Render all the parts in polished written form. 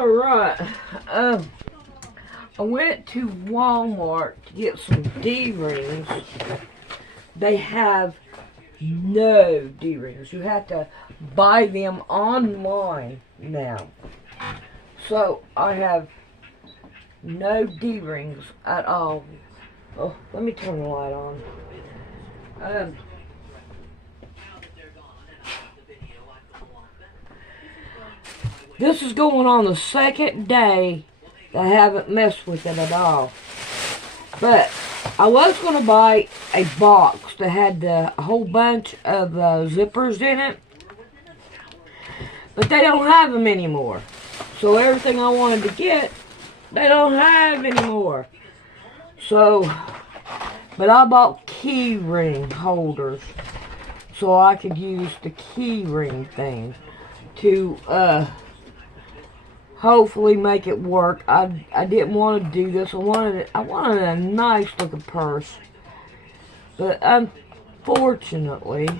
Alright, I went to Walmart to get some D-rings. They have no D-rings. You have to buy them online now. So, I have no D-rings at all. Oh, let me turn the light on. This is going on the second day that I haven't messed with it at all. But I was going to buy a box that had a whole bunch of zippers in it. But they don't have them anymore. So everything I wanted to get, they don't have anymore. So, but I bought key ring holders. So I could use the key ring thing to, hopefully make it work. I didn't want to do this. I wanted a nice looking purse. But unfortunately,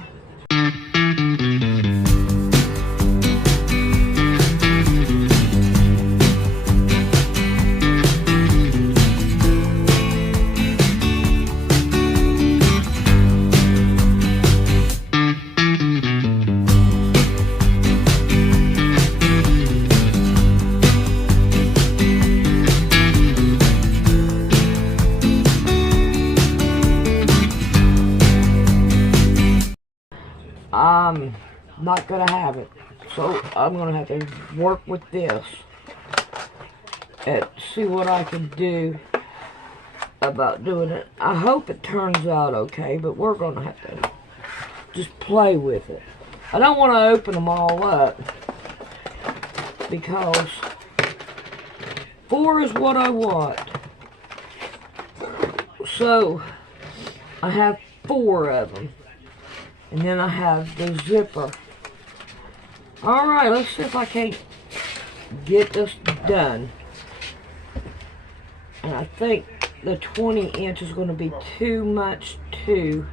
I'm not gonna have it. So I'm gonna have to work with this and see what I can do about doing it. I hope it turns out okay, but we're gonna have to just play with it. I don't want to open them all up because 4 is what I want. So I have 4 of them. And then I have the zipper. Alright, let's see if I can't get this done. And I think the 20-inch is going to be too much too.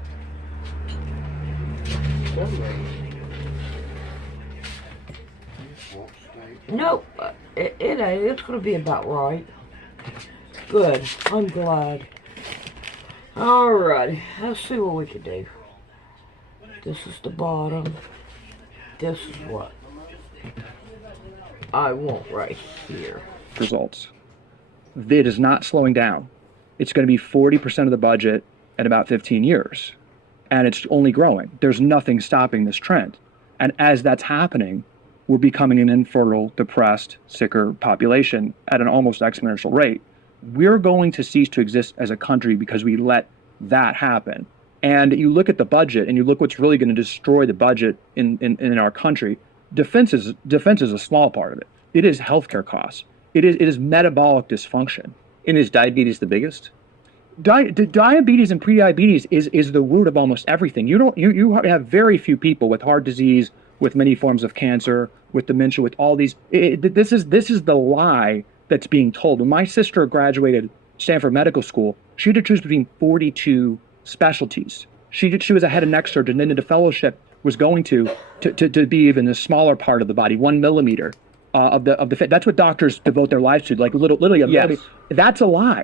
Nope, it ain't. It's going to be about right. Good, I'm glad. Alrighty, let's see what we can do. This is the bottom. This is what I want right here. Results. It is not slowing down. It's going to be 40% of the budget in about 15 years. And it's only growing. There's nothing stopping this trend. And as that's happening, we're becoming an infertile, depressed, sicker population at an almost exponential rate. We're going to cease to exist as a country because we let that happen. And you look at the budget, and you look what's really going to destroy the budget in our country. Defense is a small part of it. It is healthcare costs. It is metabolic dysfunction. And is diabetes the biggest? Diabetes and prediabetes is the root of almost everything. You have very few people with heart disease, with many forms of cancer, with dementia, with all these. This is the lie that's being told. When my sister graduated Stanford Medical School, she had to choose between 42 specialties. She was a head and neck surgeon, and then the fellowship was going to be even the smaller part of the body, 1 millimeter of the fit. That's what doctors devote their lives to, like literally a millimeter. That's a lie.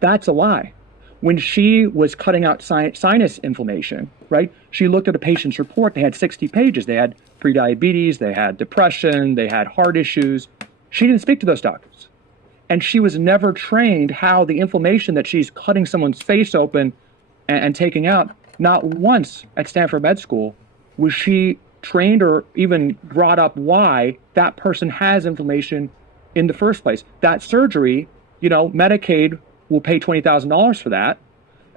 That's a lie. When she was cutting out sinus inflammation, right? She looked at a patient's report. They had 60 pages. They had prediabetes, they had depression, they had heart issues. She didn't speak to those doctors. And she was never trained how the inflammation that she's cutting someone's face open and taking out, not once at Stanford Med School was she trained or even brought up why that person has inflammation in the first place. That surgery, Medicaid will pay $20,000 for that,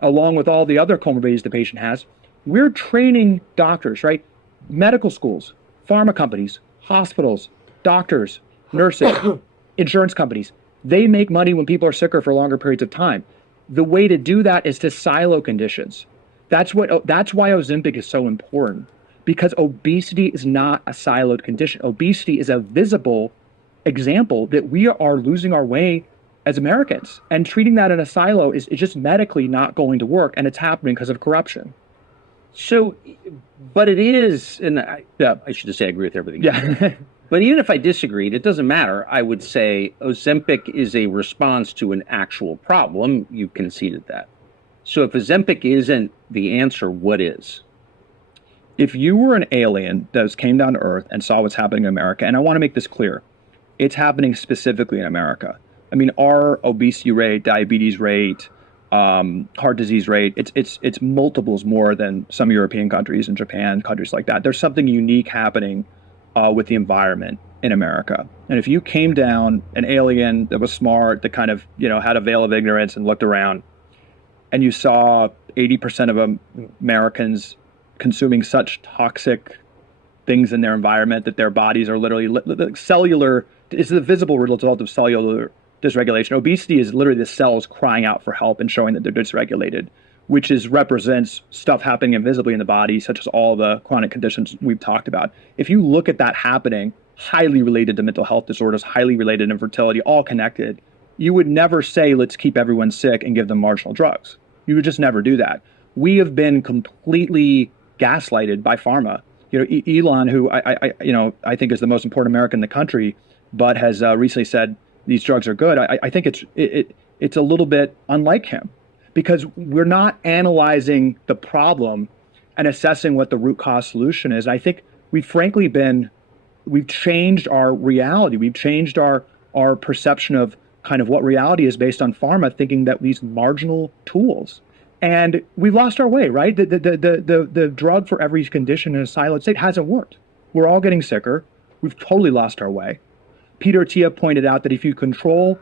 along with all the other comorbidities the patient has. We're training doctors, right? Medical schools, pharma companies, hospitals, doctors, nurses, insurance companies. They make money when people are sicker for longer periods of time. The way to do that is to silo conditions. That's why Ozempic is so important, because obesity is not a siloed condition. Obesity is a visible example that we are losing our way as Americans, and treating that in a silo is just medically not going to work, and it's happening because of corruption. So, but it is, and I should just say I agree with everything. Yeah. But even if I disagreed, it doesn't matter. I would say Ozempic is a response to an actual problem. You conceded that. So if Ozempic isn't the answer, what is? If you were an alien that came down to Earth and saw what's happening in America, and I want to make this clear, it's happening specifically in America. I mean, our obesity rate, diabetes rate, heart disease rate, it's multiples more than some European countries and Japan, countries like that. There's something unique happening with the environment in America. And if you came down, an alien that was smart, that kind of, had a veil of ignorance and looked around, and you saw 80% of Americans consuming such toxic things in their environment that their bodies are literally cellular, it's the visible result of cellular dysregulation. Obesity is literally the cells crying out for help and showing that they're dysregulated, which represents stuff happening invisibly in the body, such as all the chronic conditions we've talked about. If you look at that happening, highly related to mental health disorders, highly related to infertility, all connected, you would never say, let's keep everyone sick and give them marginal drugs. You would just never do that. We have been completely gaslighted by pharma. Elon, who I think is the most important American in the country, but has recently said these drugs are good. I think it's a little bit unlike him, because we're not analyzing the problem and assessing what the root cause solution is. I think we've changed our reality. We've changed our perception of kind of what reality is based on pharma, thinking that these marginal tools. And we've lost our way, right? The drug for every condition in a siloed state hasn't worked. We're all getting sicker. We've totally lost our way. Peter Tia pointed out that if you control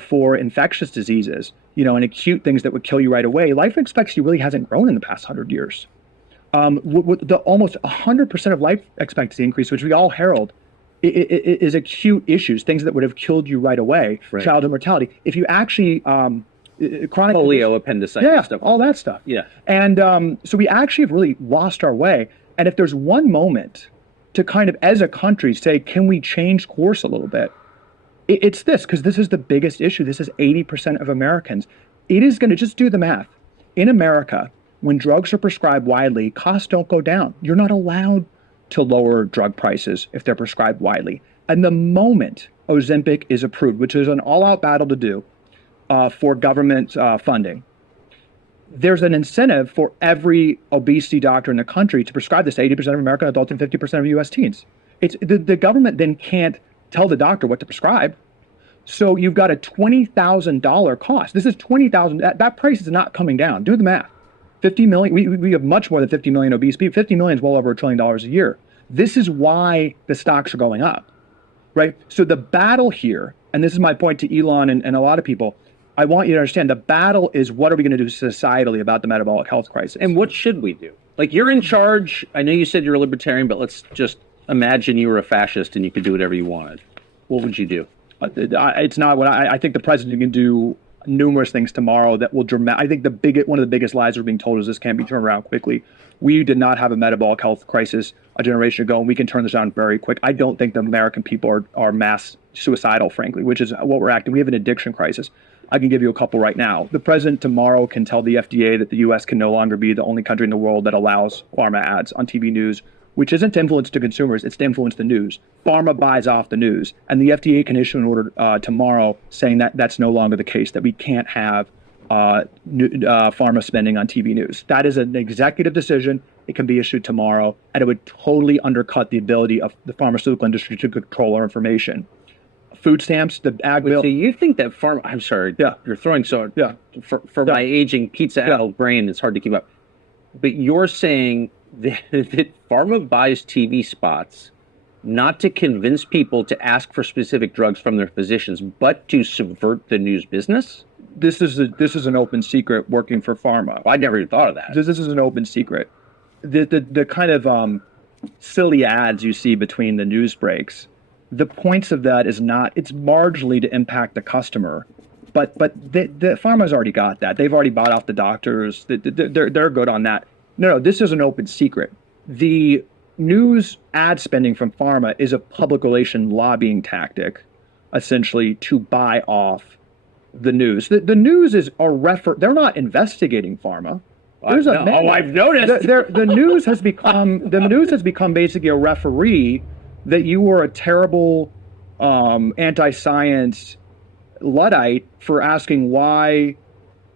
for infectious diseases, and acute things that would kill you right away, life expectancy really hasn't grown in the past 100 years. With the almost 100% of life expectancy increase, which we all herald, is acute issues, things that would have killed you right away, right. Childhood mortality. If you actually chronic polio, appendicitis, stuff, all that stuff. Yeah, and so we actually have really lost our way. And if there's one moment to kind of, as a country, say, can we change course a little bit? It's this, because this is the biggest issue. This is 80% of Americans. It is going to, just do the math. In America, when drugs are prescribed widely, costs don't go down. You're not allowed to lower drug prices if they're prescribed widely. And the moment Ozempic is approved, which is an all-out battle to do for government funding, there's an incentive for every obesity doctor in the country to prescribe this to 80% of American adults and 50% of U.S. teens. The government then can't tell the doctor what to prescribe. So you've got a $20,000 cost. This is $20,000. That price is not coming down. Do the math. 50 million. We have much more than 50 million obese people. 50 million is well over $1 trillion a year. This is why the stocks are going up, right? So the battle here, and this is my point to Elon and a lot of people, I want you to understand the battle is, what are we going to do societally about the metabolic health crisis? And what should we do? Like, you're in charge. I know you said you're a libertarian, but let's just imagine you were a fascist and you could do whatever you wanted. What would you do? It's not what I think the president can do numerous things tomorrow that will I think one of the biggest lies we're being told is this can't be turned around quickly. We did not have a metabolic health crisis a generation ago, and we can turn this around very quick. I don't think the American people are mass suicidal, frankly, which is what we're acting. We have an addiction crisis. I can give you a couple right now. The president tomorrow can tell the FDA that the U.S. can no longer be the only country in the world that allows pharma ads on TV news, which isn't to influence the consumers, it's to influence the news. Pharma buys off the news. And the FDA can issue an order tomorrow saying that that's no longer the case, that we can't have pharma spending on TV news. That is an executive decision. It can be issued tomorrow, and it would totally undercut the ability of the pharmaceutical industry to control our information. Food stamps, the ag bill. So you think that pharma? I'm sorry. Yeah, you're throwing so. Yeah. For my aging pizza-addled brain, it's hard to keep up. But you're saying that pharma buys TV spots not to convince people to ask for specific drugs from their physicians, but to subvert the news business? This is an open secret working for pharma. Well, I never even thought of that. This is an open secret. The kind of silly ads you see between the news breaks, the points of that is not, it's marginally to impact the customer, but the pharma's already got that. They've already bought off the doctors. They're good on that. No, this is an open secret. The news ad spending from pharma is a public relation lobbying tactic, essentially, to buy off the news. The news is they're not investigating pharma. I've noticed. The news has become basically a referee that you were a terrible anti-science Luddite for asking why,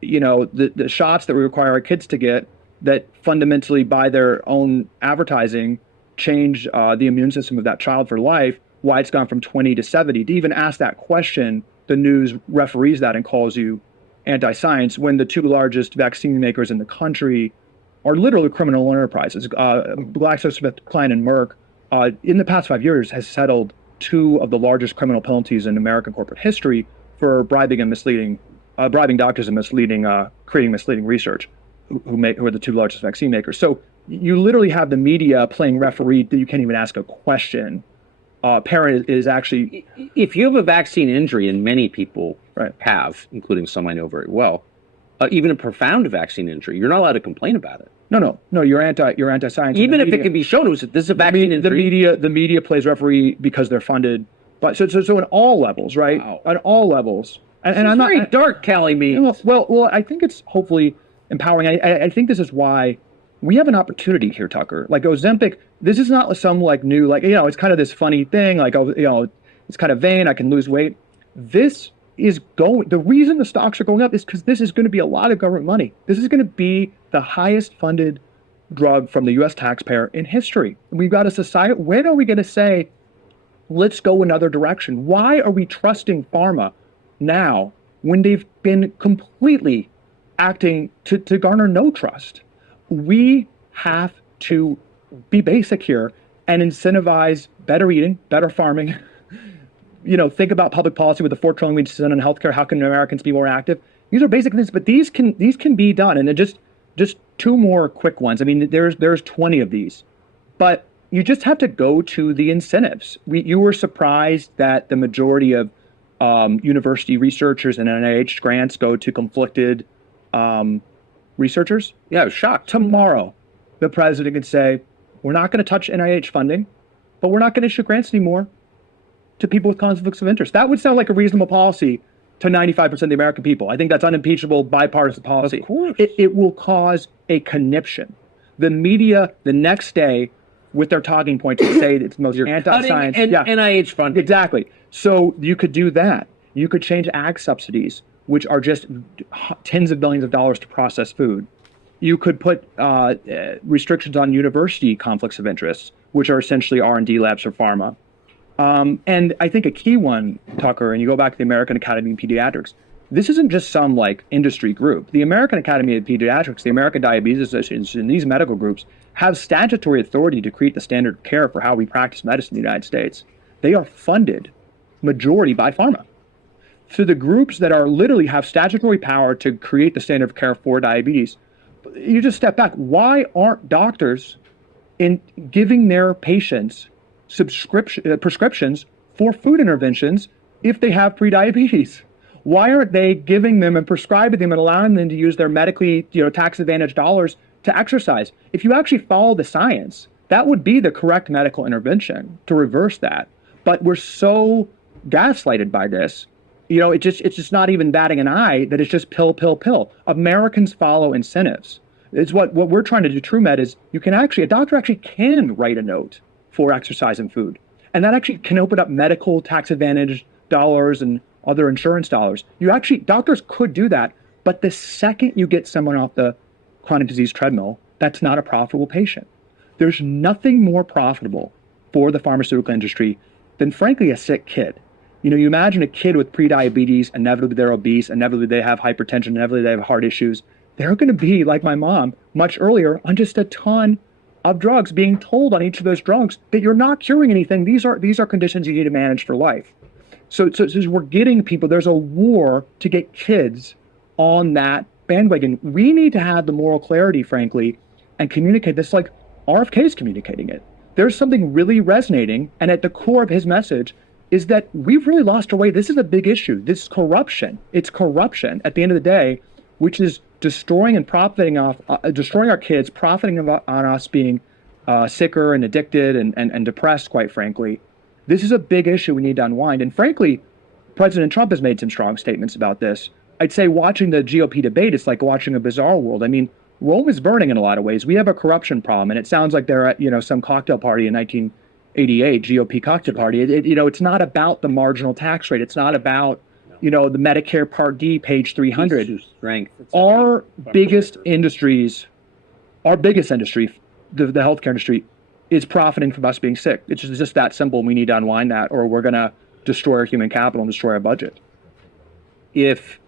the shots that we require our kids to get that fundamentally by their own advertising change the immune system of that child for life, why it's gone from 20 to 70. To even ask that question, the news referees that and calls you anti-science when the two largest vaccine makers in the country are literally criminal enterprises. GlaxoSmithKline and Merck, in the past 5 years, has settled two of the largest criminal penalties in American corporate history for bribing doctors and creating misleading research, who are the two largest vaccine makers. So you literally have the media playing referee that you can't even ask a question. Parent is actually... If you have a vaccine injury, and many people have, including some I know very well, even a profound vaccine injury, you're not allowed to complain about it. No, you're anti-science. Even if it can be shown, this is a vaccine injury. The media plays referee because they're funded. But so in all levels, right? Wow. On all levels. And I'm very dark, Callie means. Well, I think it's hopefully empowering. I think this is why we have an opportunity here, Tucker. Like Ozempic, this is not some new, it's kind of this funny thing, it's kind of vain, I can lose weight. This is the reason the stocks are going up is because this is going to be a lot of government money. This is going to be the highest funded drug from the U.S. taxpayer in history. We've got a society, when are we going to say, let's go another direction? Why are we trusting pharma now when they've been completely acting to garner no trust? We have to be basic here and incentivize better eating, better farming. Think about public policy with the $4 trillion we spend on healthcare. How can Americans be more active? These are basic things, but these can be done. And then just two more quick ones. I mean, there's 20 of these, but you just have to go to the incentives. You were surprised that the majority of university researchers and NIH grants go to conflicted researchers? Yeah, I was shocked. Tomorrow, the president could say, we're not going to touch NIH funding, but we're not going to issue grants anymore to people with conflicts of interest. That would sound like a reasonable policy to 95% of the American people. I think that's unimpeachable, bipartisan policy. Of course. It will cause a conniption. The media, the next day, with their talking points, to say it's the most anti-science. And NIH funding. Exactly. So you could do that. You could change ag subsidies, which are just tens of billions of dollars to process food. You could put restrictions on university conflicts of interest, which are essentially R&D labs for pharma. And I think a key one, Tucker, and you go back to the American Academy of Pediatrics, this isn't just some industry group. The American Academy of Pediatrics, the American Diabetes Association, and these medical groups have statutory authority to create the standard of care for how we practice medicine in the United States. They are funded majority by pharma. So the groups that are literally have statutory power to create the standard of care for diabetes, you just step back. Why aren't doctors in giving their patients prescriptions for food interventions if they have prediabetes? Why aren't they giving them and prescribing them and allowing them to use their medically, tax advantage dollars to exercise? If you actually follow the science, that would be the correct medical intervention to reverse that. But we're so gaslighted by this. It's just not even batting an eye that it's just pill, pill, pill. Americans follow incentives. It's what we're trying to do. TrueMed is a doctor actually can write a note for exercise and food. And that actually can open up medical tax advantage dollars and other insurance dollars. Doctors could do that, but the second you get someone off the chronic disease treadmill, that's not a profitable patient. There's nothing more profitable for the pharmaceutical industry than, frankly, a sick kid. You imagine a kid with prediabetes, inevitably they're obese, inevitably they have hypertension, inevitably they have heart issues. They're going to be, like my mom, much earlier on just a ton of drugs, being told on each of those drugs that you're not curing anything. These are conditions you need to manage for life. So we're getting people, there's a war to get kids on that bandwagon. We need to have the moral clarity, frankly, and communicate this like RFK is communicating it. There's something really resonating, and at the core of his message is that we've really lost our way. This is a big issue. This is corruption. It's corruption at the end of the day, which is destroying and profiting off, destroying our kids, profiting on us being sicker and addicted and depressed, quite frankly. This is a big issue we need to unwind. And frankly, President Trump has made some strong statements about this. I'd say watching the GOP debate, it's like watching a bizarre world. I mean, Rome is burning in a lot of ways. We have a corruption problem, and it sounds like they're at some cocktail party in 88 GOP cocktail party. It's not about the marginal tax rate. It's not about, the Medicare Part D, page 300. Strength. Our biggest industry, the healthcare industry, is profiting from us being sick. It's just that simple. We need to unwind that, or we're going to destroy our human capital and destroy our budget. If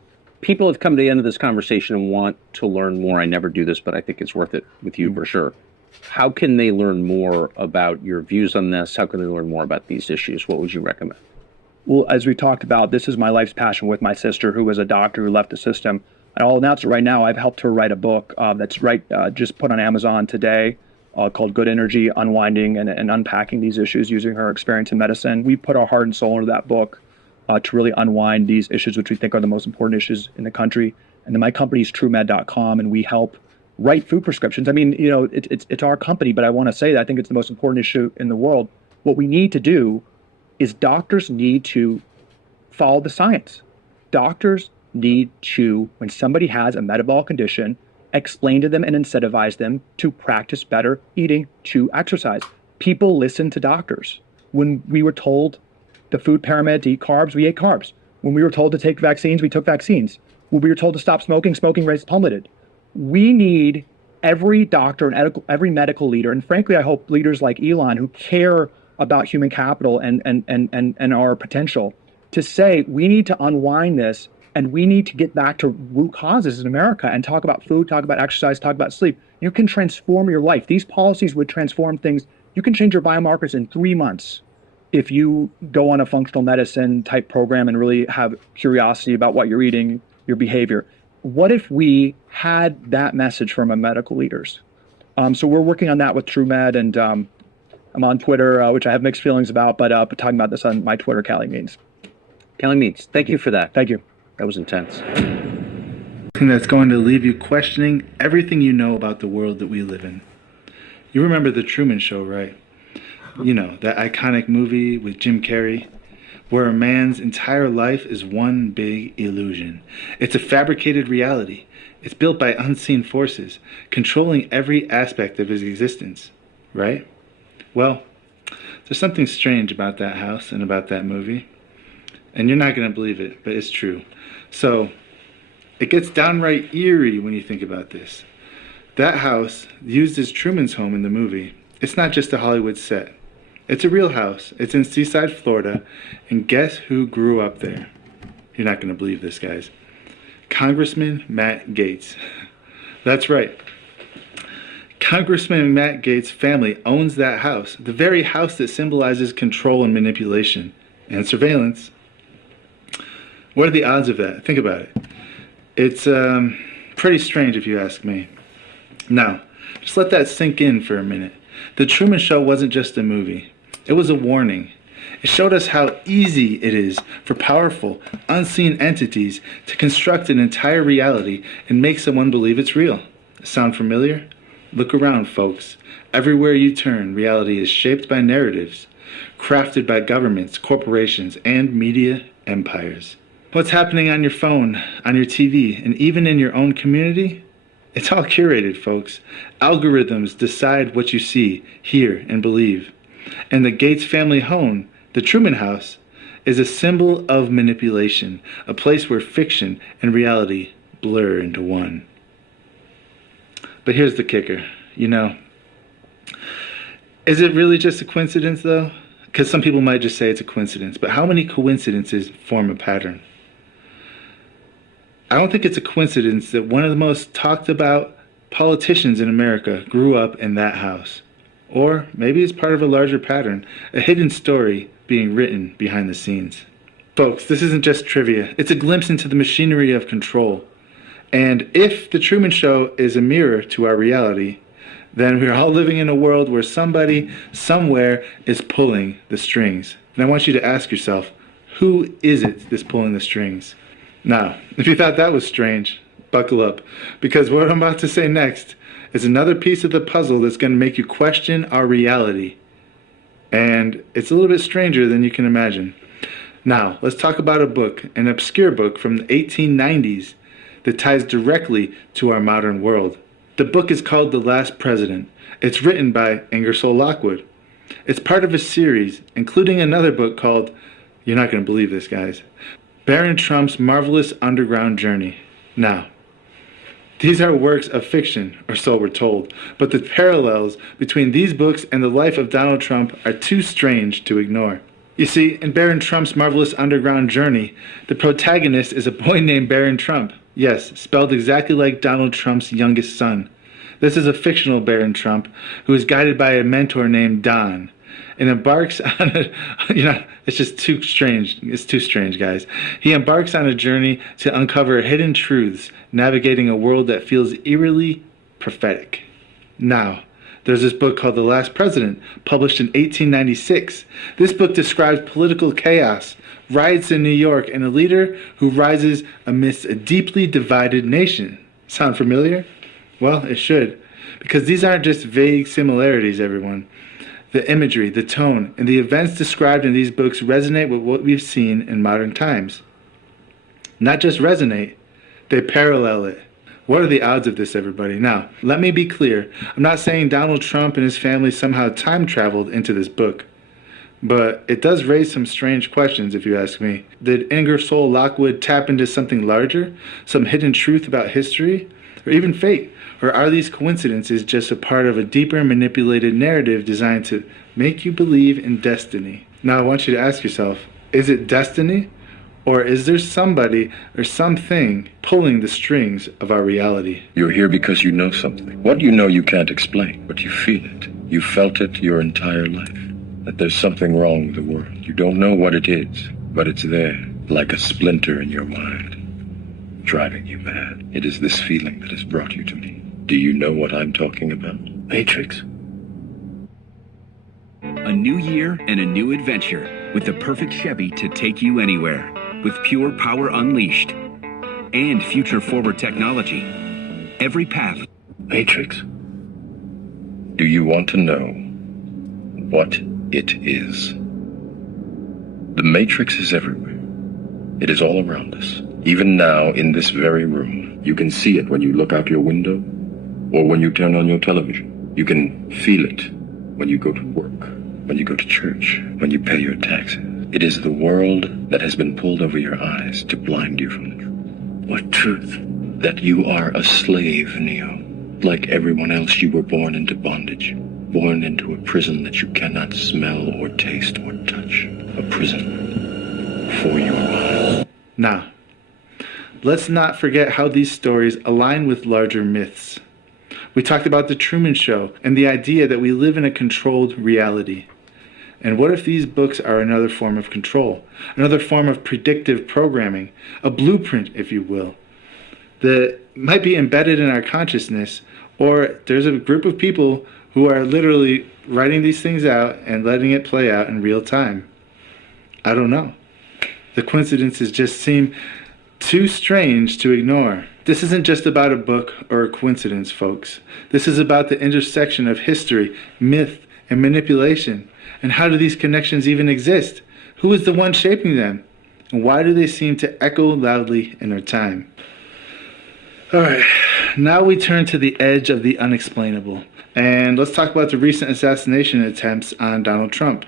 people have come to the end of this conversation and want to learn more, I never do this, but I think it's worth it with you for sure. How can they learn more about your views on this? How can they learn more about these issues? What would you recommend? Well, as we talked about, this is my life's passion with my sister, who was a doctor who left the system. And I'll announce it right now. I've helped her write a book that's just put on Amazon today called Good Energy, Unwinding and Unpacking These Issues Using Her Experience in Medicine. We put our heart and soul into that book to really unwind these issues, which we think are the most important issues in the country. And then my company is TrueMed.com, and we help write food prescriptions. I mean, it's our company, but I want to say that I think it's the most important issue in the world. What we need to do is doctors need to follow the science. Doctors need to, when somebody has a metabolic condition, explain to them and incentivize them to practice better eating, to exercise. People listen to doctors. When we were told the food pyramid to eat carbs, we ate carbs. When we were told to take vaccines, we took vaccines. When we were told to stop smoking, smoking rates plummeted. We need every doctor and every medical leader, and frankly, I hope leaders like Elon who care about human capital and our potential, to say we need to unwind this and we need to get back to root causes in America and talk about food, talk about exercise, talk about sleep. You can transform your life. These policies would transform things. You can change your biomarkers in 3 months if you go on a functional medicine type program and really have curiosity about what you're eating, your behavior. What if we had that message from our medical leaders? So we're working on that with TrueMed, and I'm on Twitter, which I have mixed feelings about, but talking about this on my Twitter, Callie Means. Callie Means, thank you for that. Thank you. That was intense. That's going to leave you questioning everything you know about the world that we live in. You remember The Truman Show, right? That iconic movie with Jim Carrey, where a man's entire life is one big illusion. It's a fabricated reality. It's built by unseen forces, controlling every aspect of his existence, right? Well, there's something strange about that house and about that movie. And you're not going to believe it, but it's true. So, it gets downright eerie when you think about this. That house, used as Truman's home in the movie, it's not just a Hollywood set. It's a real house. It's in Seaside, Florida, and guess who grew up there? You're not going to believe this, guys. Congressman Matt Gaetz. That's right. Congressman Matt Gaetz' family owns that house, the very house that symbolizes control and manipulation and surveillance. What are the odds of that? Think about it. It's pretty strange if you ask me. Now, just let that sink in for a minute. The Truman Show wasn't just a movie. It was a warning. It showed us how easy it is for powerful, unseen entities to construct an entire reality and make someone believe it's real. Sound familiar? Look around, folks. Everywhere you turn, reality is shaped by narratives, crafted by governments, corporations, and media empires. What's happening on your phone, on your TV, and even in your own community? It's all curated, folks. Algorithms decide what you see, hear, and believe. And the Gaetz family home, the Truman House, is a symbol of manipulation, a place where fiction and reality blur into one. But here's the kicker, Is it really just a coincidence, though? Because some people might just say it's a coincidence, but how many coincidences form a pattern? I don't think it's a coincidence that one of the most talked about politicians in America grew up in that house. Or maybe it's part of a larger pattern, a hidden story being written behind the scenes. Folks, this isn't just trivia. It's a glimpse into the machinery of control. And if The Truman Show is a mirror to our reality, then we're all living in a world where somebody, somewhere, is pulling the strings. And I want you to ask yourself, who is it that's pulling the strings? Now, if you thought that was strange, buckle up, because what I'm about to say next is another piece of the puzzle that's going to make you question our reality. And it's a little bit stranger than you can imagine. Now, let's talk about a book, an obscure book from the 1890s that ties directly to our modern world. The book is called The Last President. It's written by Ingersoll Lockwood. It's part of a series, including another book called, you're not going to believe this, guys, Baron Trump's Marvelous Underground Journey. Now, these are works of fiction, or so we're told, but the parallels between these books and the life of Donald Trump are too strange to ignore. You see, in Baron Trump's Marvelous Underground Journey, the protagonist is a boy named Baron Trump. Yes, spelled exactly like Donald Trump's youngest son. This is a fictional Baron Trump who is guided by a mentor named Don and embarks on it's just too strange. It's too strange, guys. He embarks on a journey to uncover hidden truths, navigating a world that feels eerily prophetic. Now, there's this book called The Last President, published in 1896. This book describes political chaos, riots in New York, and a leader who rises amidst a deeply divided nation. Sound familiar? Well, it should, because these aren't just vague similarities, everyone. The imagery, the tone, and the events described in these books resonate with what we've seen in modern times. Not just resonate, they parallel it. What are the odds of this, everybody? Now, let me be clear. I'm not saying Donald Trump and his family somehow time traveled into this book. But it does raise some strange questions, if you ask me. Did Ingersoll Lockwood tap into something larger? Some hidden truth about history? Or even fate? Or are these coincidences just a part of a deeper manipulated narrative designed to make you believe in destiny? Now I want you to ask yourself, is it destiny? Or is there somebody or something pulling the strings of our reality? You're here because you know something. What you know you can't explain, but you feel it. You felt it your entire life. That there's something wrong with the world. You don't know what it is, but it's there, like a splinter in your mind, driving you mad. It is this feeling that has brought you to me. Do you know what I'm talking about? Matrix. A new year and a new adventure with the perfect Chevy to take you anywhere. With pure power unleashed and future-forward technology. Every path. Matrix. Do you want to know what it is? The Matrix is everywhere. It is all around us. Even now, in this very room. You can see it when you look out your window or when you turn on your television. You can feel it when you go to work, when you go to church, when you pay your taxes. It is the world that has been pulled over your eyes to blind you from the truth. What truth? That you are a slave, Neo. Like everyone else, you were born into bondage. Born into a prison that you cannot smell or taste or touch. A prison for your mind. Now, let's not forget how these stories align with larger myths. We talked about the Truman Show and the idea that we live in a controlled reality. And what if these books are another form of control, another form of predictive programming, a blueprint, if you will, that might be embedded in our consciousness, or there's a group of people who are literally writing these things out and letting it play out in real time? I don't know. The coincidences just seem too strange to ignore. This isn't just about a book or a coincidence, folks. This is about the intersection of history, myth, and manipulation. And how do these connections even exist? Who is the one shaping them? And why do they seem to echo loudly in our time? Alright, now we turn to the edge of the unexplainable. And let's talk about the recent assassination attempts on Donald Trump.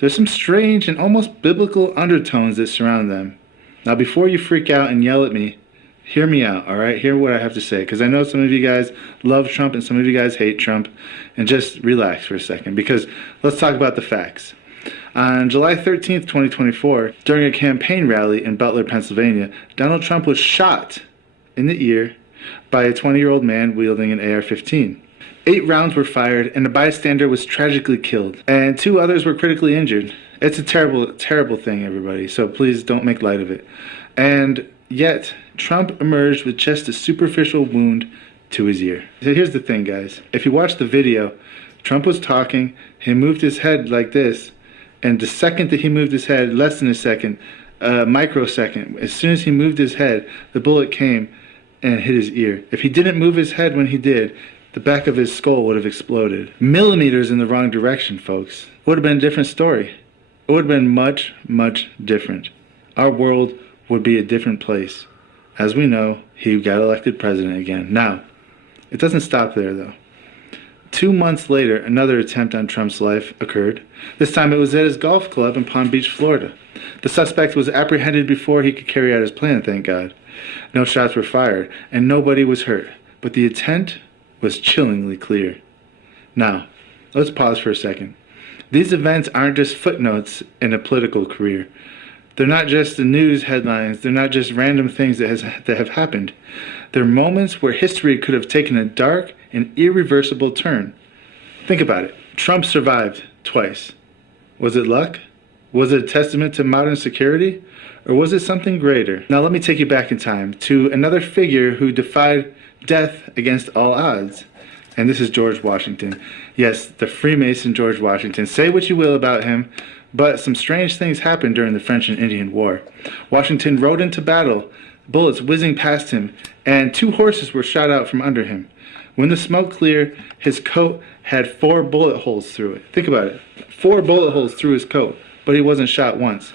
There's some strange and almost biblical undertones that surround them. Now before you freak out and yell at me, hear me out, alright? Hear what I have to say. Because I know some of you guys love Trump and some of you guys hate Trump. And just relax for a second. Because let's talk about the facts. On July 13th, 2024, during a campaign rally in Butler, Pennsylvania, Donald Trump was shot in the ear by a 20-year-old man wielding an AR-15. 8 rounds were fired and a bystander was tragically killed. And 2 others were critically injured. It's a terrible, terrible thing, everybody. So please don't make light of it. And yet, Trump emerged with just a superficial wound to his ear. So here's the thing, guys. If you watch the video, Trump was talking, he moved his head like this, and the second that he moved his head, less than a second, a microsecond, as soon as he moved his head, the bullet came and hit his ear. If he didn't move his head when he did, the back of his skull would have exploded. Millimeters in the wrong direction, folks. It would have been a different story. It would have been much, much different. Our world would be a different place. As we know, he got elected president again. Now, it doesn't stop there, though. 2 months later, another attempt on Trump's life occurred. This time it was at his golf club in Palm Beach, Florida. The suspect was apprehended before he could carry out his plan, thank God. No shots were fired, and nobody was hurt, but the intent was chillingly clear. Now, let's pause for a second. These events aren't just footnotes in a political career. They're not just the news headlines. They're not just random things that have happened. They're moments where history could have taken a dark and irreversible turn. Think about it. Trump survived twice. Was it luck? Was it a testament to modern security? Or was it something greater? Now let me take you back in time to another figure who defied death against all odds. And this is George Washington. Yes, the Freemason George Washington. Say what you will about him, but some strange things happened during the French and Indian War. Washington rode into battle, bullets whizzing past him, and 2 horses were shot out from under him. When the smoke cleared, his coat had 4 bullet holes through it. Think about it. 4 bullet holes through his coat, but he wasn't shot once.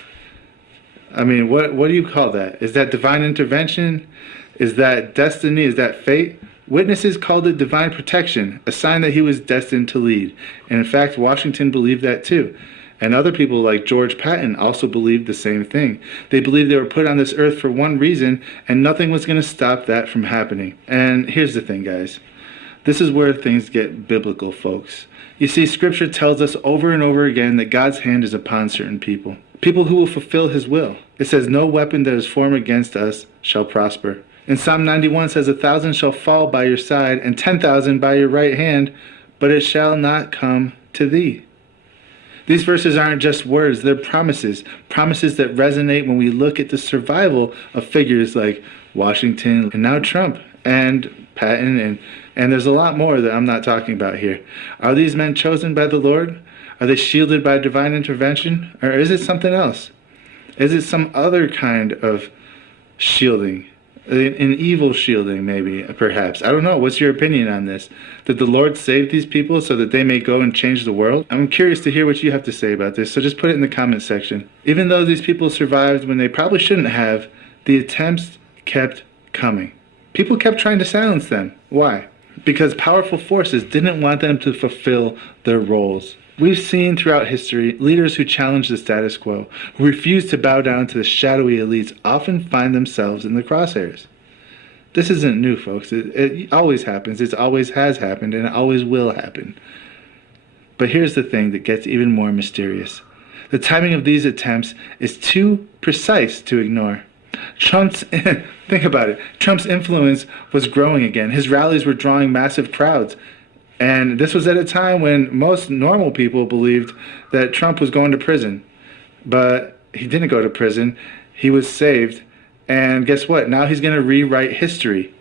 I mean, what do you call that? Is that divine intervention? Is that destiny? Is that fate? Witnesses called it divine protection, a sign that he was destined to lead. And in fact, Washington believed that too. And other people like George Patton also believed the same thing. They believed they were put on this earth for one reason, and nothing was going to stop that from happening. And here's the thing, guys. This is where things get biblical, folks. You see, Scripture tells us over and over again that God's hand is upon certain people. People who will fulfill His will. It says, no weapon that is formed against us shall prosper. And Psalm 91 says, 1,000 shall fall by your side, and 10,000 by your right hand, but it shall not come to thee. These verses aren't just words, they're promises. Promises that resonate when we look at the survival of figures like Washington and now Trump and Patton, and there's a lot more that I'm not talking about here. Are these men chosen by the Lord? Are they shielded by divine intervention? Or is it something else? Is it some other kind of shielding? An evil shielding, maybe, perhaps. I don't know. What's your opinion on this? Did the Lord save these people so that they may go and change the world? I'm curious to hear what you have to say about this, so just put it in the comment section. Even though these people survived when they probably shouldn't have, the attempts kept coming. People kept trying to silence them. Why? Because powerful forces didn't want them to fulfill their roles. We've seen throughout history leaders who challenge the status quo, who refuse to bow down to the shadowy elites, often find themselves in the crosshairs. This isn't new, folks. It always happens. It always has happened, and it always will happen. But here's the thing that gets even more mysterious. The timing of these attempts is too precise to ignore. Think about it. Trump's influence was growing again. His rallies were drawing massive crowds. And this was at a time when most normal people believed that Trump was going to prison. But he didn't go to prison. He was saved. And guess what? Now he's going to rewrite history.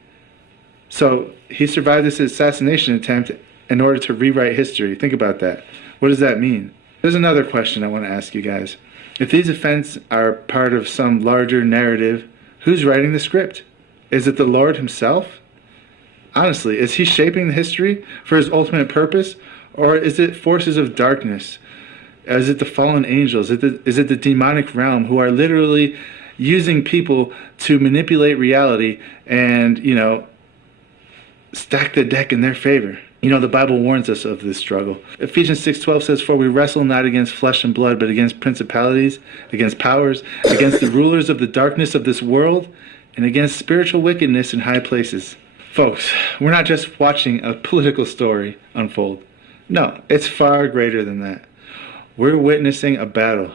So he survived this assassination attempt in order to rewrite history. Think about that. What does that mean? There's another question I want to ask you guys. If these events are part of some larger narrative, who's writing the script? Is it the Lord himself? Honestly, is he shaping the history for his ultimate purpose? Or is it forces of darkness? Is it the fallen angels? Is it the demonic realm who are literally using people to manipulate reality and, stack the deck in their favor? The Bible warns us of this struggle. Ephesians 6:12 says, for we wrestle not against flesh and blood, but against principalities, against powers, against the rulers of the darkness of this world, and against spiritual wickedness in high places. Folks, we're not just watching a political story unfold. No, it's far greater than that. We're witnessing a battle.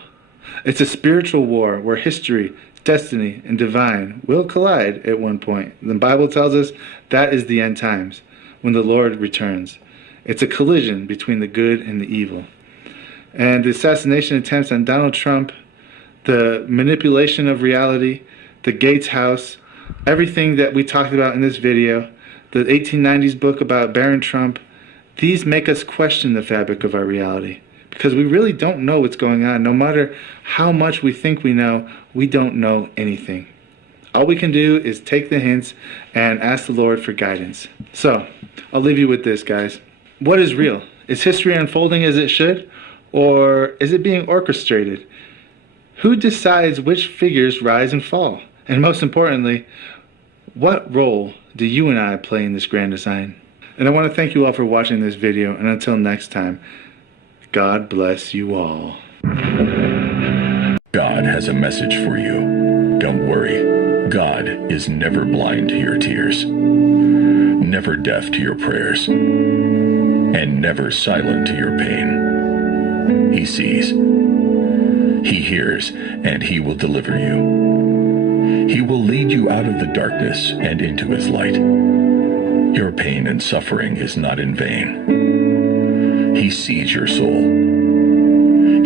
It's a spiritual war where history, destiny, and divine will collide at one point. The Bible tells us that is the end times, when the Lord returns. It's a collision between the good and the evil. And the assassination attempts on Donald Trump, the manipulation of reality, the Gates house, everything that we talked about in this video, the 1890s book about Baron Trump, these make us question the fabric of our reality. Because we really don't know what's going on. No matter how much we think we know, we don't know anything. All we can do is take the hints and ask the Lord for guidance. So, I'll leave you with this, guys. What is real? Is history unfolding as it should? Or is it being orchestrated? Who decides which figures rise and fall? And most importantly, what role do you and I play in this grand design? And I want to thank you all for watching this video, and until next time, God bless you all. God has a message for you. Don't worry. God is never blind to your tears, never deaf to your prayers, and never silent to your pain. He sees, He hears, and He will deliver you. He will lead you out of the darkness and into His light. Your pain and suffering is not in vain. He sees your soul.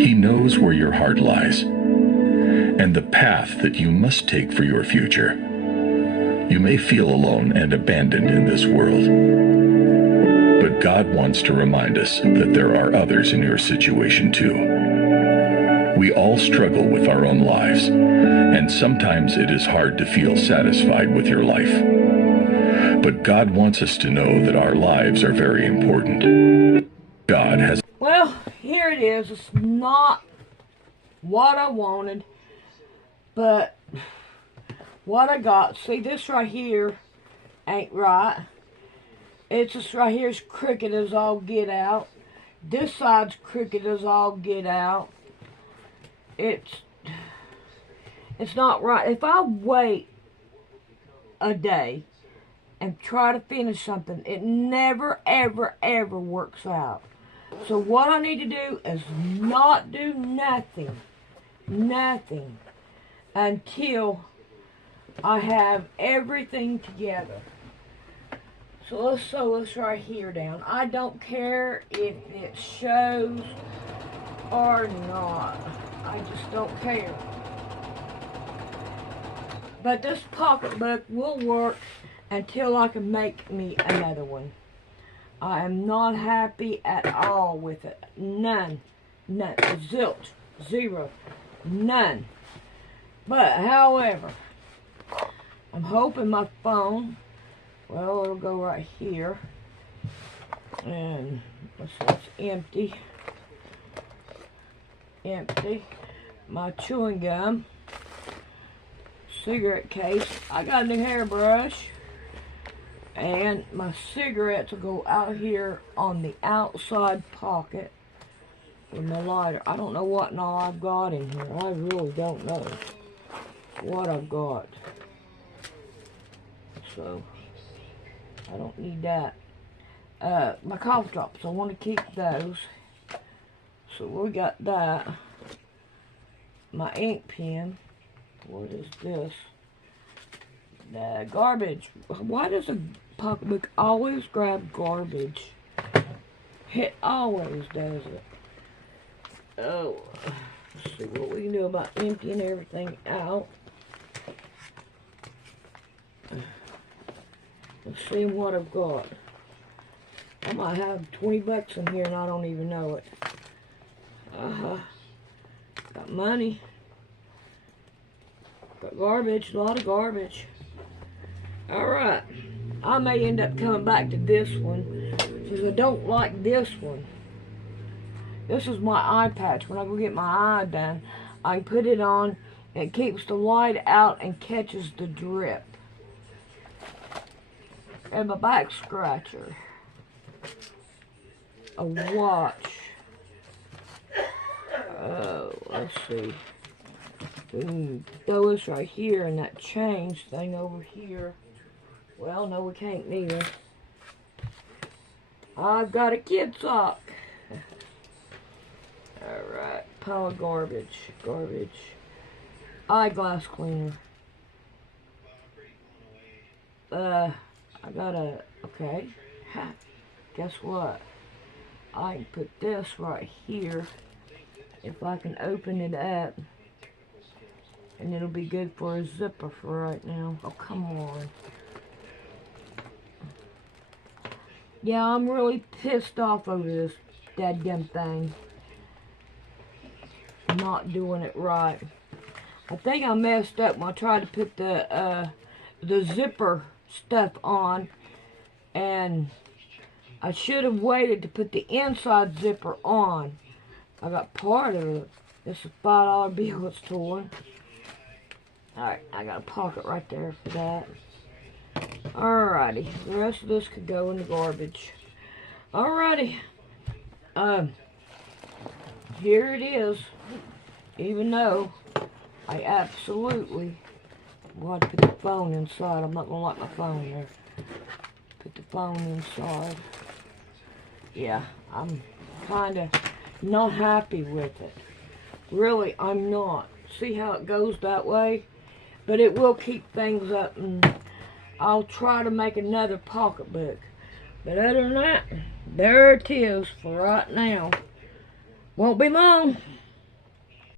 He knows where your heart lies and the path that you must take for your future. You may feel alone and abandoned in this world, but God wants to remind us that there are others in your situation too. We all struggle with our own lives, and sometimes it is hard to feel satisfied with your life. But God wants us to know that our lives are very important. God has... Well, here it is. It's not what I wanted, but what I got. See, this right here ain't right. It's just right here is crooked as all get out. This side's crooked as all get out. It's not right. If I wait a day and try to finish something, it never, ever, ever works out. So what I need to do is not do nothing until I have everything together. So let's sew this right here down. I don't care if it shows or not. I just don't care. But this pocketbook will work until I can make me another one. I am not happy at all with it. None. Zilch. Zero. None. But, however, I'm hoping my phone, well, it'll go right here. And, let's see, it's empty. Empty. My chewing gum. Cigarette case. I got a new hairbrush. And my cigarettes will go out here on the outside pocket with my lighter. I don't know what and all I've got in here. I really don't know what I've got. So, I don't need that. My cough drops, I want to keep those. So we got that. My ink pen. What is this? The garbage. Why does a pocketbook always grab garbage? It always does it. Oh, let's see what we can do about emptying everything out. Let's see what I've got. I might have 20 bucks in here and I don't even know it. Got money. Got garbage, a lot of garbage. Alright, I may end up coming back to this one, because I don't like this one. This is my eye patch. When I go get my eye done, I put it on, and it keeps the light out and catches the drip. And my back scratcher. A watch. Oh, let's see. Throw this right here, and that change thing over here. Well, no, we can't neither. I've got a kid sock. Alright, pile of garbage. Garbage. Eyeglass cleaner. I got a, okay. Guess what? I can put this right here. If I can open it up. And it'll be good for a zipper for right now. Oh, come on. Yeah, I'm really pissed off over this dadgum thing. Not doing it right. I think I messed up when I tried to put the zipper stuff on. And I should have waited to put the inside zipper on. I got part of it. This is a $5 bill that's torn. Alright, I got a pocket right there for that. Alrighty, the rest of this could go in the garbage. Alrighty. Here it is. Even though I absolutely want to put the phone inside. I'm not going to let my phone there. Put the phone inside. Yeah, I'm kind of not happy with it. Really, I'm not. See how it goes that way? But it will keep things up, and I'll try to make another pocketbook. But other than that, there it is for right now. Won't be long.